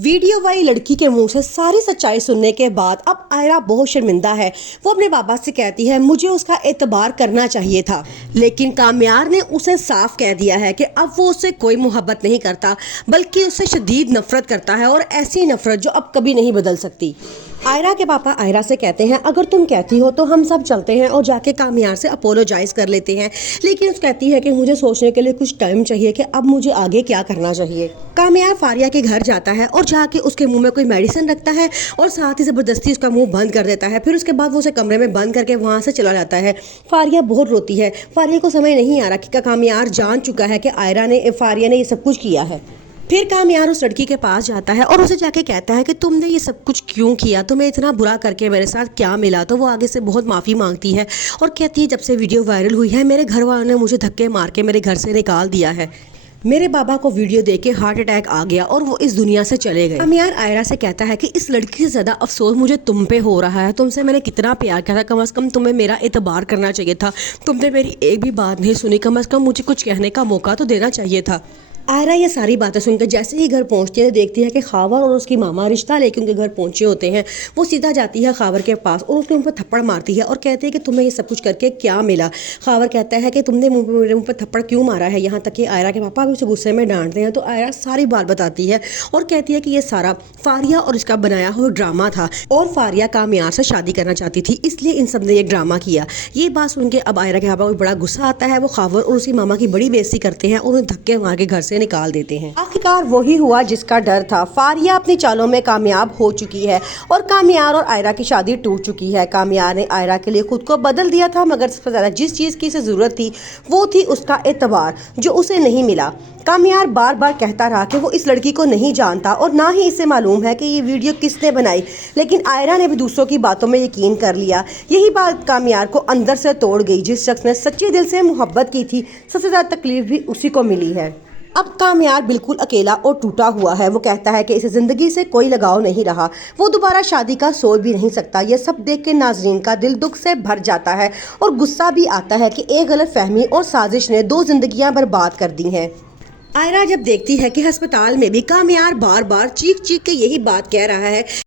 Video वाली लड़की के मुंह से सारी सच्चाई सुनने के बाद अब आयरा बहुत शर्मिंदा है। वो अपने बाबा से कहती है मुझे उसका एतबार करना चाहिए था, लेकिन कामयार ने उसे साफ कह दिया है कि अब वो उससे कोई मोहब्बत नहीं करता बल्कि उससे शदीद नफरत करता है, और ऐसी नफरत जो अब कभी नहीं बदल सकती। आयरा के पापा आयरा से कहते हैं अगर तुम कहती हो तो हम सब चलते हैं और जाके कामयार से अपोलोजाइज कर लेते हैं, लेकिन उस कहती है कि मुझे सोचने के लिए कुछ टाइम चाहिए कि अब मुझे आगे क्या करना चाहिए। कामयार फारिया के घर जाता है और जाके उसके मुंह में कोई मेडिसिन रखता है और साथ ही ज़बरदस्ती उसका मुंह बंद कर देता है। फिर उसके बाद वो उसे कमरे में बंद करके वहाँ से चला जाता है। फारिया बहुत रोती है। फारिया को समझ नहीं आ रहा कि कामयार जान चुका है कि फारिया ने ये सब कुछ किया है। फिर कामयार उस लड़की के पास जाता है और उसे जाके कहता है कि तुमने ये सब कुछ क्यों किया, तुम्हें इतना बुरा करके मेरे साथ क्या मिला। तो वो आगे से बहुत माफ़ी मांगती है और कहती है जब से वीडियो वायरल हुई है मेरे घर वालों ने मुझे धक्के मार के मेरे घर से निकाल दिया है। मेरे बाबा को वीडियो देख के हार्ट अटैक आ गया और वो इस दुनिया से चले गए। कामयार आयरा से कहता है कि इस लड़की से ज़्यादा अफसोस मुझे तुम पे हो रहा है। तुमसे मैंने कितना प्यार किया था, कम से कम तुम्हें मेरा एतबार करना चाहिए था। तुमने मेरी एक भी बात नहीं सुनी, कम से कम मुझे कुछ कहने का मौका तो देना चाहिए था। आयरा ये सारी बातें सुनकर जैसे ही घर पहुंचती है देखती है कि खावर और उसकी मामा रिश्ता लेके उनके घर पहुंचे होते हैं। वो सीधा जाती है खावर के पास और उसके मुंह पर थप्पड़ मारती है और कहती है कि तुम्हें ये सब कुछ करके क्या मिला। खावर कहता है कि तुमने मेरे मुंह पर थप्पड़ क्यों मारा है। यहाँ तक कि आयरा के पापा भी उसे गुस्से में डांटते हैं। तो आयरा सारी बात बताती है और कहती है कि ये सारा फारिया और इसका बनाया हुआ ड्रामा था और फारिया कामयार से शादी करना चाहती थी, इसलिए इन सब ने ये ड्रामा किया। ये बात सुन के अब आयरा के पापा को बड़ा गुस्सा आता है। वो खावर और उसकी मामा की बड़ी बेइज्जती करते हैं और उन्हें धक्के मार के घर से निकाल देते हैं। आखिरकार वही हुआ जिसका डर था। फारिया अपनी चालों में कामयाब हो चुकी है और कामयार और आयरा की शादी टूट चुकी है। कामयार ने आयरा के लिए खुद को बदल दिया था, मगर सबसे ज्यादा जिस चीज की इसे जरूरत थी वो थी उसका एतबार, जो उसे नहीं मिला। कामयार बार बार कहता रहा कि वो इस लड़की को नहीं जानता और ना ही इसे मालूम है कि ये वीडियो किसने बनाई, लेकिन आयरा ने भी दूसरों की बातों में यकीन कर लिया। यही बात कामयार को अंदर से तोड़ गई। जिस शख्स ने सच्चे दिल से मोहब्बत की थी, सबसे ज़्यादा तकलीफ भी उसी को मिली है। अब कामयार बिल्कुल अकेला और टूटा हुआ है। वो कहता है कि इसे ज़िंदगी से कोई लगाव नहीं रहा, वो दोबारा शादी का सोच भी नहीं सकता। ये सब देख के नाजरीन का दिल दुख से भर जाता है और गुस्सा भी आता है कि एक गलत फहमी और साजिश ने 2 जिंदगियां बर्बाद कर दी हैं। आयरा जब देखती है कि अस्पताल में भी कामयार बार बार चीख चीख के यही बात कह रहा है